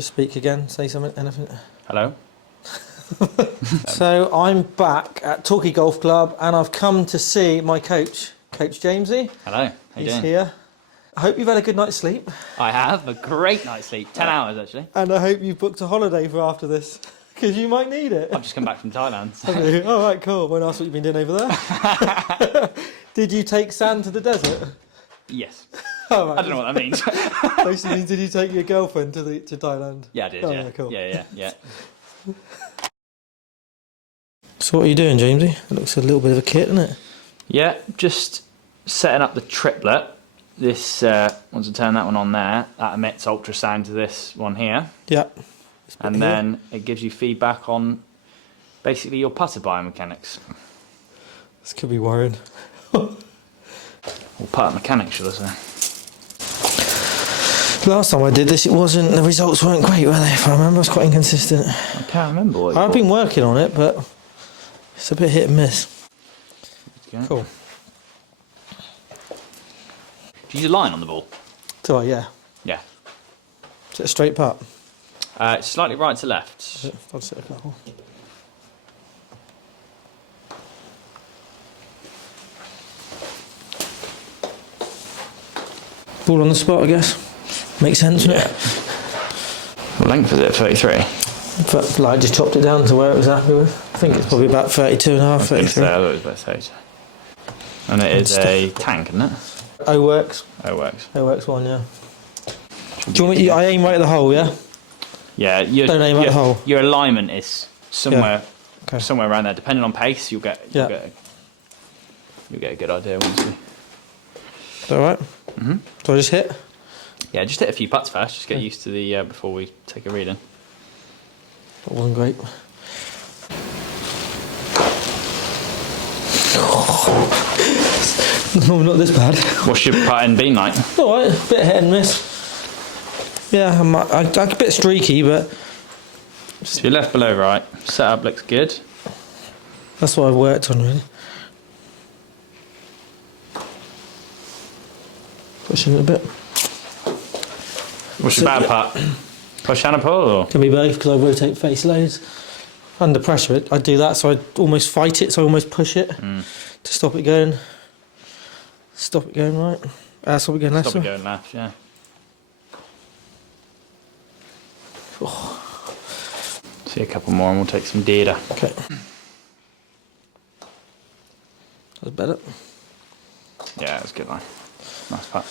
Just speak again, say something, anything. Hello. So I'm back at Torquay Golf Club and I've come to see my coach, Coach Jamesy. Hello, how you doing? He's here. I hope you've had a good night's sleep. I have a great night's sleep, 10 hours actually. And I hope you've booked a holiday for after this, because you might need it. I've just come back from Thailand. So. All right, cool. Won't ask what you've been doing over there. Did you take sand to the desert? Yes. Oh, right. I don't know what that means. Basically means, did you take your girlfriend to Thailand? Yeah, I did, oh, yeah. Cool. Yeah. So what are you doing, Jamesy? It looks a little bit of a kit, doesn't it? Yeah, just setting up the triplet. This, once I turn that one on there, that emits ultrasound to this one here. Yeah. And then it gives you feedback on basically your putter biomechanics. This could be worrying. Or putter mechanics, should I say. Last time I did this, the results weren't great, were they? If I remember, I was quite inconsistent. I can't remember what I've been working on it, but it's a bit hit and miss. Okay. Cool. Do you use a line on the ball? Do I? Yeah. Yeah. Is it a straight putt? It's slightly right to left. I'll sit a couple. Ball on the spot, I guess. Makes sense, doesn't it? What length is it? 33? But like, I just chopped it down to where it was happy with. I think it's probably about 32 and a half, 33. I thought it was about 32. And it is a tank, isn't it? O-Works. O-Works one, yeah. Do you want me? I aim right at the hole, yeah. Yeah. Don't aim at the hole. Your alignment is somewhere, okay. somewhere around there. Depending on pace, you'll get a good idea. Once you. Is that right? Mhm. Do I just hit? Yeah, just hit a few putts first. Just get used to the before we take a reading. That wasn't great. No, not this bad. What's your putting been like? All right, bit hit and miss. Yeah, I'm a bit streaky, but So you're left below right. Setup looks good. that's what I've worked on, really. Pushing it a bit. What's your bad putt? Push and a pull, or? Can be both, because I rotate face loads. Under pressure, I do that, so I almost fight it, so I almost push it to stop it going. Stop it going right. Stop it going left. Stop it going left, yeah. Oh. See a couple more and we'll take some data. Okay. That's better. Yeah, that's a good line. Nice putt.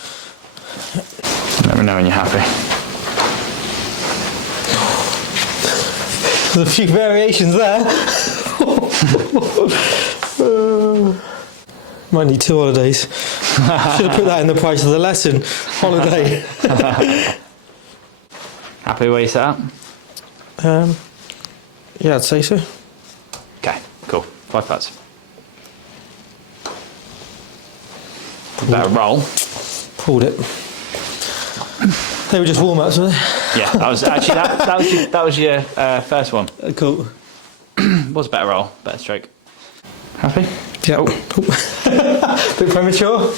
Let me know when you're happy. There's a few variations there. Might need 2 holidays. Should have put that in the price of the lesson. Holiday. Happy where you set up? Yeah, I'd say so. Okay, cool. 5 putts. Better roll. Pulled it. They were just warm-ups, weren't they? Yeah, that was actually that was your first one. Cool. Was a better roll, better stroke. Happy? Yeah. Oh. Bit premature.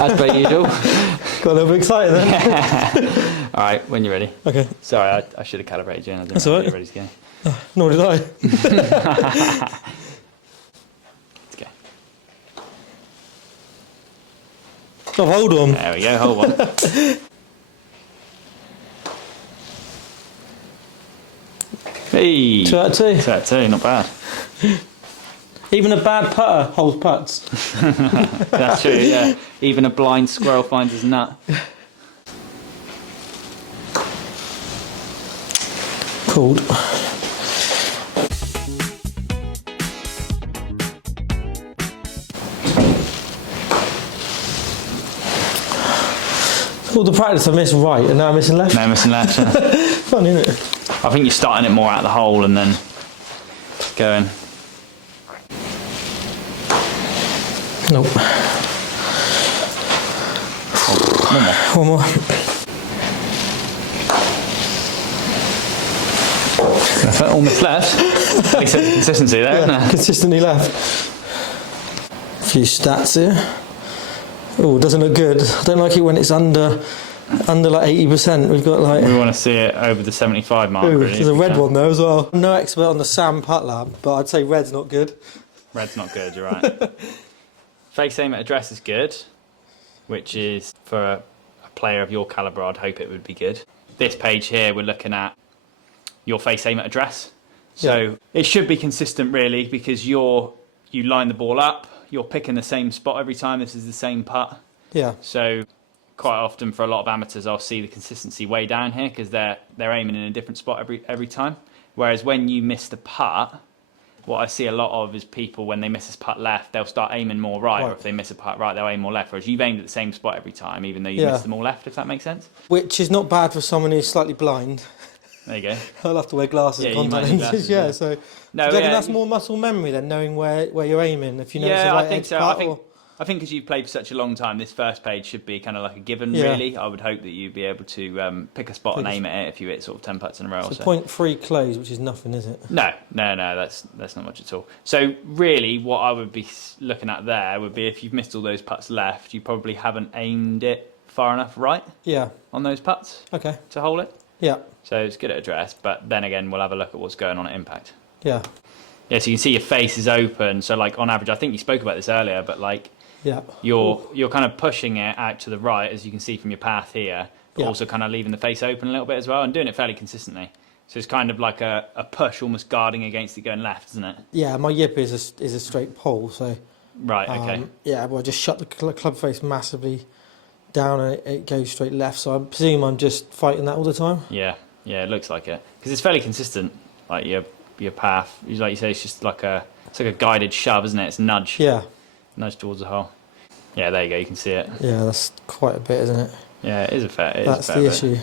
As per usual. Got a little bit excited then. All right, when you're ready. Okay. Sorry, I should have calibrated you. And I didn't That's know all right. you were ready to go. Nor did I. Let's go. Oh, hold on. There we go. Hold on. Hey. 2 out of 2. 2 out of 2, not bad. Even a bad putter holds putts. That's true, yeah. Even a blind squirrel finds his nut. Called. All the practice I missed right and now I'm missing left. No, missing left. Yeah. Fun, isn't it? I think you're starting it more out of the hole and then going. Nope. One more. Almost left. At least there's consistency there, isn't there? Consistently left. A few stats here. Oh, doesn't look good. I don't like it when it's under Under like 80%. We've got like. We want to see it over the 75 mark. Ooh, Really, there's a red one there as well. I'm no expert on the SAM PUTT LAB, but I'd say red's not good. Red's not good. You're right. Face aim at address is good, which is for a player of your calibre. I'd hope it would be good. This page here, we're looking at your face aim at address. So it should be consistent really, because you line the ball up, you're picking the same spot every time. This is the same putt. Yeah. So quite often for a lot of amateurs, I'll see the consistency way down here because they're aiming in a different spot every time. Whereas when you miss the putt, what I see a lot of is people, when they miss this putt left, they'll start aiming more right, or if they miss a putt right, they'll aim more left. Whereas you've aimed at the same spot every time, even though you missed them all left, if that makes sense. Which is not bad for someone who's slightly blind. There you go. I'll have to wear glasses and contact lenses. Yeah, so no, do you reckon that's more muscle memory than knowing where you're aiming? If you know it's the right I think edge so. putt, I think because you've played for such a long time, this first page should be kind of like a given, really. I would hope that you'd be able to pick a spot and aim at it if you hit sort of 10 putts in a row. So 0.3 close, which is nothing, is it? No, that's not much at all. So really, what I would be looking at there would be if you've missed all those putts left, you probably haven't aimed it far enough right. Yeah. On those putts. Okay. To hold it. Yeah. So it's good at address, but then again, we'll have a look at what's going on at impact. Yeah. Yeah. So you can see your face is open. So like on average, I think you spoke about this earlier, but like. Yeah. You're kind of pushing it out to the right, as you can see from your path here, but also kind of leaving the face open a little bit as well, and doing it fairly consistently. So it's kind of like a push, almost guarding against it going left, isn't it? Yeah, my yip is a straight pole, so. Right. Okay. Yeah, well, I just shut the club face massively down, and it goes straight left. So I presume I'm just fighting that all the time. Yeah. Yeah, it looks like it because it's fairly consistent. Like your path, like you say, it's just like a guided shove, isn't it? It's a nudge. Yeah. Nudge towards the hole. Yeah, there you go. You can see it. Yeah, that's quite a bit, isn't it? Yeah, it is a fair. That's the issue.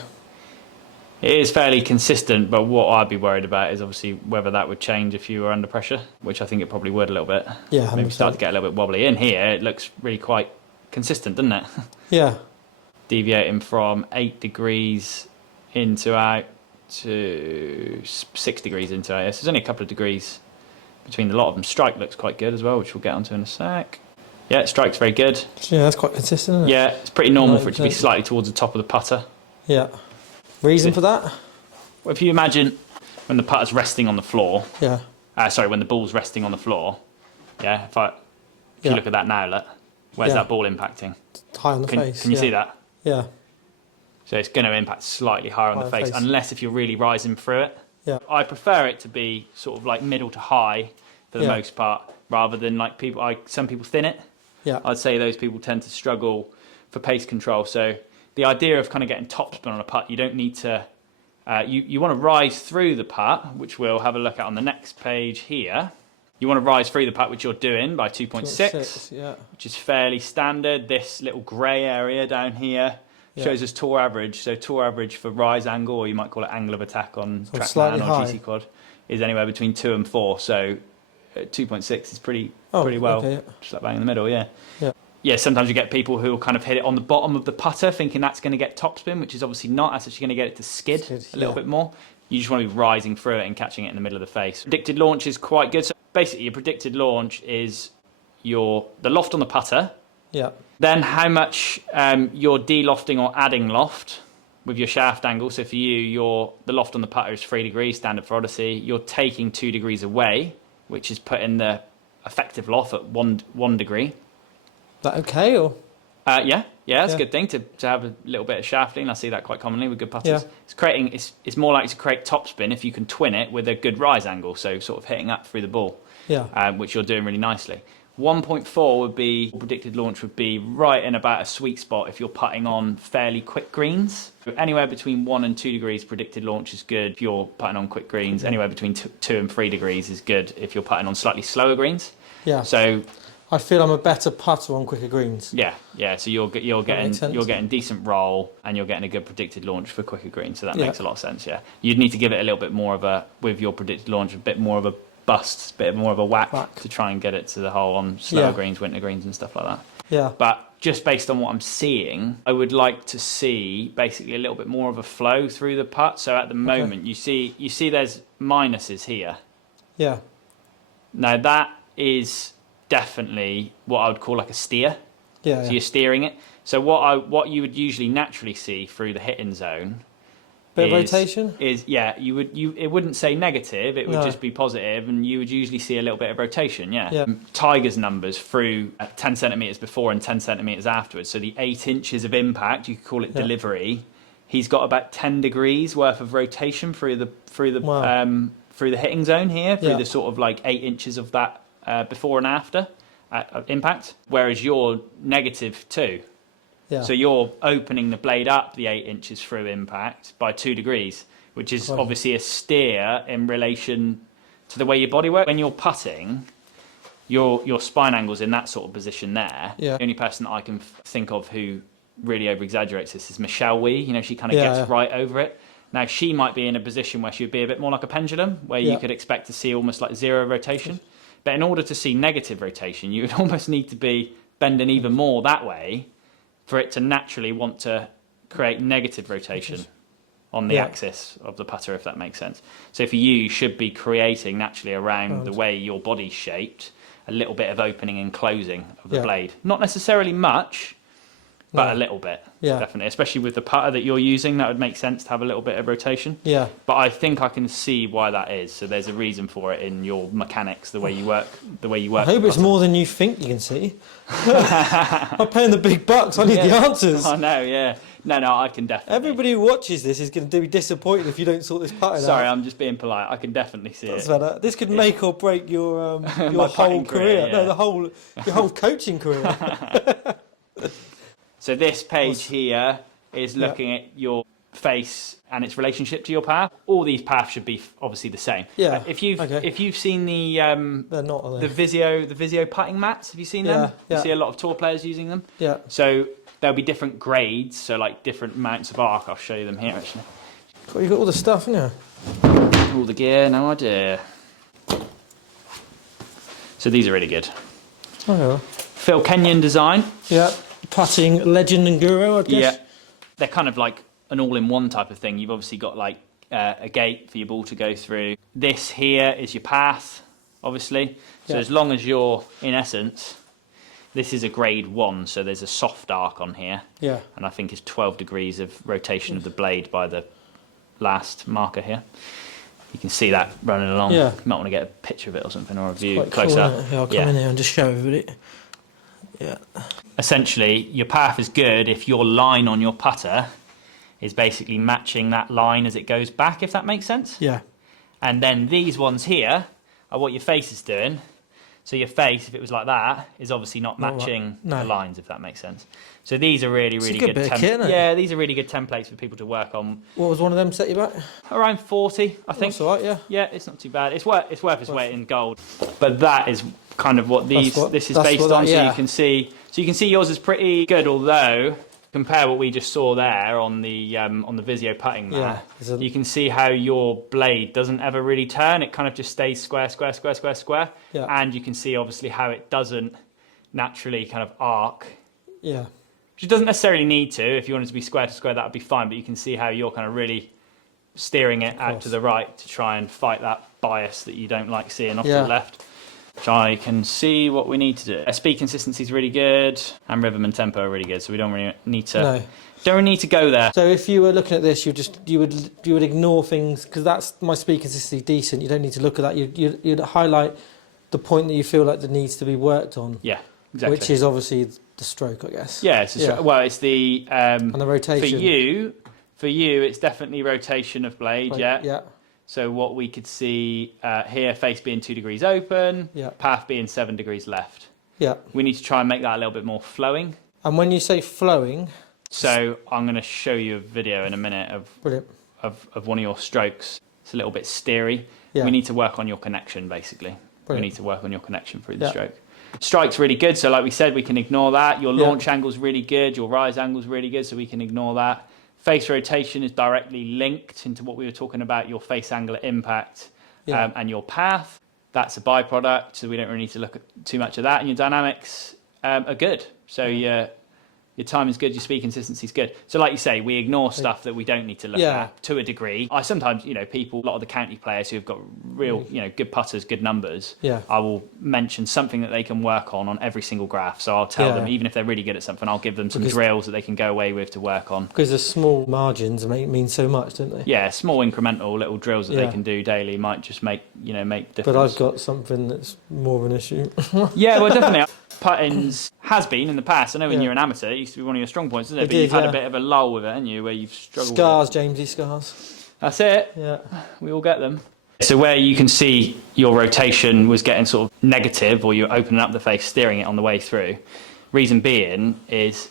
It is fairly consistent, but what I'd be worried about is obviously whether that would change if you were under pressure, which I think it probably would a little bit. Yeah, 100%. Maybe start to get a little bit wobbly. In here, it looks really quite consistent, doesn't it? Yeah. Deviating from 8 degrees into out to 6 degrees into out. So there's only a couple of degrees between a lot of them. Strike looks quite good as well, which we'll get onto in a sec. Yeah, strike's very good. Yeah, that's quite consistent, isn't it? Yeah, it's pretty normal for it to be slightly towards the top of the putter. Yeah. Reason for that? Well, if you imagine when the putter's resting on the floor. Yeah. When the ball's resting on the floor. Yeah, if you look at that now, look, where's that ball impacting? High on the face. Can you see that? Yeah. So it's going to impact slightly higher on the face, unless if you're really rising through it. Yeah. I prefer it to be sort of like middle to high for the most part, rather than like some people thin it. Yeah. I'd say those people tend to struggle for pace control. So the idea of kind of getting topspin on a putt, you don't need to. You want to rise through the putt, which we'll have a look at on the next page here. You want to rise through the putt, which you're doing by 2.6, which is fairly standard. This little grey area down here shows us tour average. So tour average for rise angle, or you might call it angle of attack on TrackMan or GC Quad, is anywhere between 2 and 4. So 2.6 is pretty well, just like bang in the middle. Yeah, sometimes you get people who will kind of hit it on the bottom of the putter, thinking that's going to get topspin, which is obviously not. That's actually going to get it to skid a little bit more. You just want to be rising through it and catching it in the middle of the face. Predicted launch is quite good. So basically, your predicted launch is the loft on the putter. Yeah. Then how much you're de-lofting or adding loft with your shaft angle. So for you, the loft on the putter is 3 degrees, standard for Odyssey. You're taking 2 degrees away, which is putting the effective loft at 1 degree. That okay, or? Yeah, it's a good thing to have a little bit of shafting. I see that quite commonly with good putters. Yeah. It's more likely to create topspin if you can twin it with a good rise angle, so sort of hitting up through the ball, which you're doing really nicely. 1.4 would be, predicted launch would be right in about a sweet spot if you're putting on fairly quick greens. Anywhere between 1 and 2 degrees predicted launch is good if you're putting on quick greens. Anywhere between 2 and 3 degrees is good if you're putting on slightly slower greens. Yeah. So I feel I'm a better putter on quicker greens. Yeah. So you're getting decent roll and you're getting a good predicted launch for quicker greens. So that makes a lot of sense. Yeah. You'd need to give it a little bit more of with your predicted launch, a bit more of a bust, a bit more of a whack to try and get it to the hole on slower greens, winter greens and stuff like that. Yeah. But just based on what I'm seeing, I would like to see basically a little bit more of a flow through the putt. So at the moment, you see there's minuses here. Yeah. Now that is definitely what I would call like a steer. Yeah. So you're steering it. So what you would usually naturally see through the hitting zone Bit of rotation? It wouldn't say negative, it would just be positive, and you would usually see a little bit of rotation, yeah. Tiger's numbers through 10 centimetres before and 10 centimetres afterwards, so the 8 inches of impact, you could call it delivery, he's got about 10 degrees worth of rotation through the hitting zone here, through the sort of like 8 inches of that before and after impact, whereas you're -2. Yeah. So you're opening the blade up the 8 inches through impact by 2 degrees, which is obviously a steer in relation to the way your body works. When you're putting, your spine angle's in that sort of position there. Yeah. The only person that I can think of who really over-exaggerates this is Michelle Wee. You know, she kind of gets right over it. Now, she might be in a position where she would be a bit more like a pendulum, where you could expect to see almost like zero rotation. But in order to see negative rotation, you would almost need to be bending even more that way for it to naturally want to create negative rotation on the axis of the putter, if that makes sense. So for you should be creating naturally around the way your body's shaped, a little bit of opening and closing of the blade. Not necessarily much, but a little bit, definitely. Especially with the putter that you're using, that would make sense to have a little bit of rotation. Yeah. But I think I can see why that is. So there's a reason for it in your mechanics, the way you work. I hope it's more than you think you can see. I'm paying the big bucks. I need the answers. I know. Yeah. No, I can definitely. Everybody who watches this is going to be disappointed if you don't sort this putter out. Sorry, I'm just being polite. I can definitely see it. Better. This could make or break your whole career. No, your whole coaching career. So this page here is looking at your face and its relationship to your path. All these paths should be obviously the same. Yeah. If you've seen the they're not, are they? the Visio putting mats, have you seen them? You see a lot of tour players using them. Yeah. So there'll be different grades, so like different amounts of arc. I'll show you them here actually. Cool, you got all the stuff, haven't you? All the gear, no idea. So these are really good. Oh yeah. Phil Kenyon design. Yeah. Putting legend and guru, I guess. Yeah. They're kind of like an all-in-one type of thing. You've obviously got like a gate for your ball to go through. This here is your path, obviously. So as long as you're, in essence, this is a grade 1, so there's a soft arc on here. Yeah. And I think it's 12 degrees of rotation of the blade by the last marker here. You can see that running along. Yeah. You might want to get a picture of it or something, or a view closer. Cool, yeah, I'll come in here and just show everybody. Yeah. Essentially, your path is good if your line on your putter is basically matching that line as it goes back, if that makes sense. Yeah. And then these ones here are what your face is doing. So your face, if it was like that, is obviously not matching the lines, if that makes sense. So these are really, really good. Yeah, these are really good templates for people to work on. What was one of them set you back? Around 40, I think. That's all right, yeah. Yeah, it's not too bad. It's worth its weight in gold. But that is kind of what this is based on. So you can see. So you can see yours is pretty good, although compare what we just saw there on the Visio putting mat. You can see how your blade doesn't ever really turn. It kind of just stays square, square, square, square, square. Yeah. And you can see obviously how it doesn't naturally kind of arc. Yeah. Which it doesn't necessarily need to. If you wanted to be square to square, that would be fine. But you can see how you're kind of really steering it out to the right to try and fight that bias that you don't like seeing off to the left. Which I can see what we need to do. Speed consistency is really good, and rhythm and tempo are really good. So we don't really need to go there. So if you were looking at this, you would ignore things because that's my speed consistency decent. You don't need to look at that. You'd highlight the point that you feel like that needs to be worked on. Yeah, exactly. Which is obviously the stroke, I guess. Yeah, it's well, it's the and the rotation. For you, it's definitely rotation of blade. Right, yeah. So what we could see here, face being 2 degrees open, path being 7 degrees left. Yeah. We need to try and make that a little bit more flowing. And when you say flowing... So I'm going to show you a video in a minute of one of your strokes. It's a little bit steery. Yeah. We need to work on your connection, basically. Brilliant. We need to work on your connection through the stroke. Strike's really good, so like we said, we can ignore that. Your launch angle's really good, your rise angle's really good, so we can ignore that. Face rotation is directly linked into what we were talking about, your face angle at impact and your path. That's a byproduct, so we don't really need to look at too much of that. And your dynamics are good. So your Your timing's good, your speed consistency's good. So like you say, we ignore stuff that we don't need to look at to a degree. I sometimes, you know, people, a lot of the county players who've got real, you know, good putters, good numbers, I will mention something that they can work on every single graph. So I'll tell them, even if they're really good at something, I'll give them some drills that they can go away with to work on. Because the small margins mean so much, don't they? Yeah, small incremental little drills that they can do daily might just make difference. But I've got something that's more of an issue. Yeah, well, definitely. Puttings has been in the past. I know when you're an amateur, it used to be one of your strong points, isn't it? But you've had a bit of a lull with it, haven't you, where you've struggled Scars, with it. Jamesy scars. That's it. Yeah. We all get them. So where you can see your rotation was getting sort of negative, or you're opening up the face, steering it on the way through, reason being is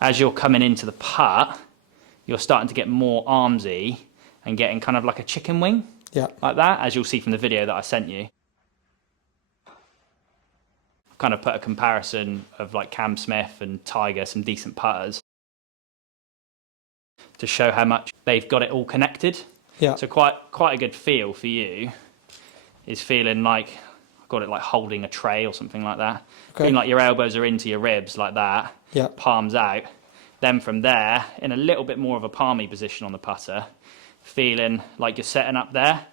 as you're coming into the putt, you're starting to get more armsy and getting kind of like a chicken wing. Yeah. Like that, as you'll see from the video that I sent you. Kind of put a comparison of like Cam Smith and Tiger, some decent putters, to show how much they've got it all connected. Yeah. So quite a good feel for you is feeling like, I got it like holding a tray or something like that. Okay. Feeling like your elbows are into your ribs like that. Yeah. Palms out. Then from there, in a little bit more of a palmy position on the putter, feeling like you're setting up there,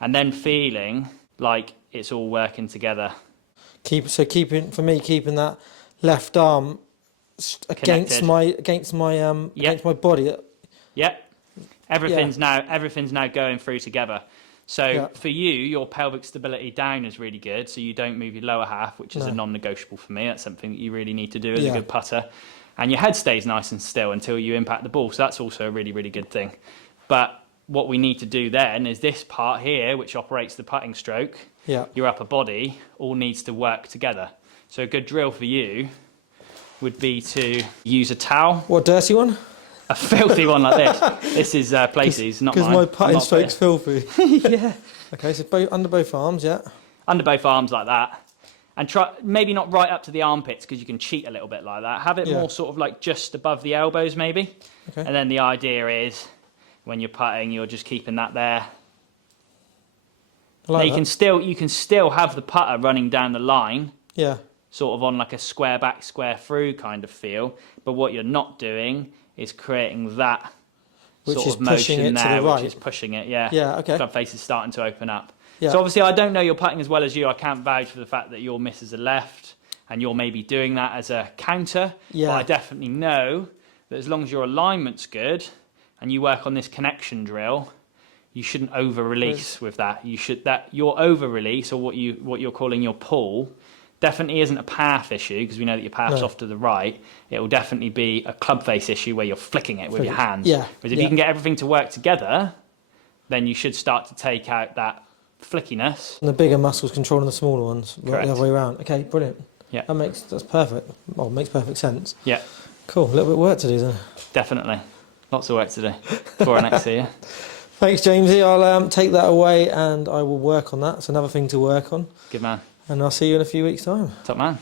and then feeling like it's all working together. Keeping that left arm against my body. Yep. Everything's now going through together. So for you, your pelvic stability down is really good. So you don't move your lower half, which is a non-negotiable for me. That's something that you really need to do as a good putter. And your head stays nice and still until you impact the ball. So that's also a really, really good thing. But what we need to do then is this part here, which operates the putting stroke, your upper body, all needs to work together. So a good drill for you would be to use a towel. What, dirty one? A filthy one like this. This is Placey's, not mine. Because my putting stroke's filthy. Yeah. Okay, so under both arms, Under both arms like that. And try maybe not right up to the armpits, because you can cheat a little bit like that. Have it more sort of like just above the elbows maybe. Okay. And then the idea is, when you're putting, you're just keeping that there. You can still have the putter running down the line. Yeah. Sort of on like a square back, square through kind of feel. But what you're not doing is creating that sort of motion there, which is pushing it. Yeah. Yeah. Okay. Club face is starting to open up. Yeah. So obviously, I don't know your putting as well as you. I can't vouch for the fact that your misses are left, and you're maybe doing that as a counter. Yeah. But I definitely know that as long as your alignment's good, and you work on this connection drill, you shouldn't over-release with that. Your over-release, or what you're calling your pull, definitely isn't a path issue, because we know that your path's off to the right. It will definitely be a club face issue where you're flicking it with your hands. Yeah. Whereas if you can get everything to work together, then you should start to take out that flickiness. And the bigger muscles controlling the smaller ones, right, the other way around. Okay, brilliant. Yeah. That's perfect. Well, it makes perfect sense. Yeah. Cool. A little bit of work to do then. Definitely. Lots of work to do before I next see you. Thanks, Jamesy. I'll take that away and I will work on that. It's another thing to work on. Good man. And I'll see you in a few weeks' time. Top man.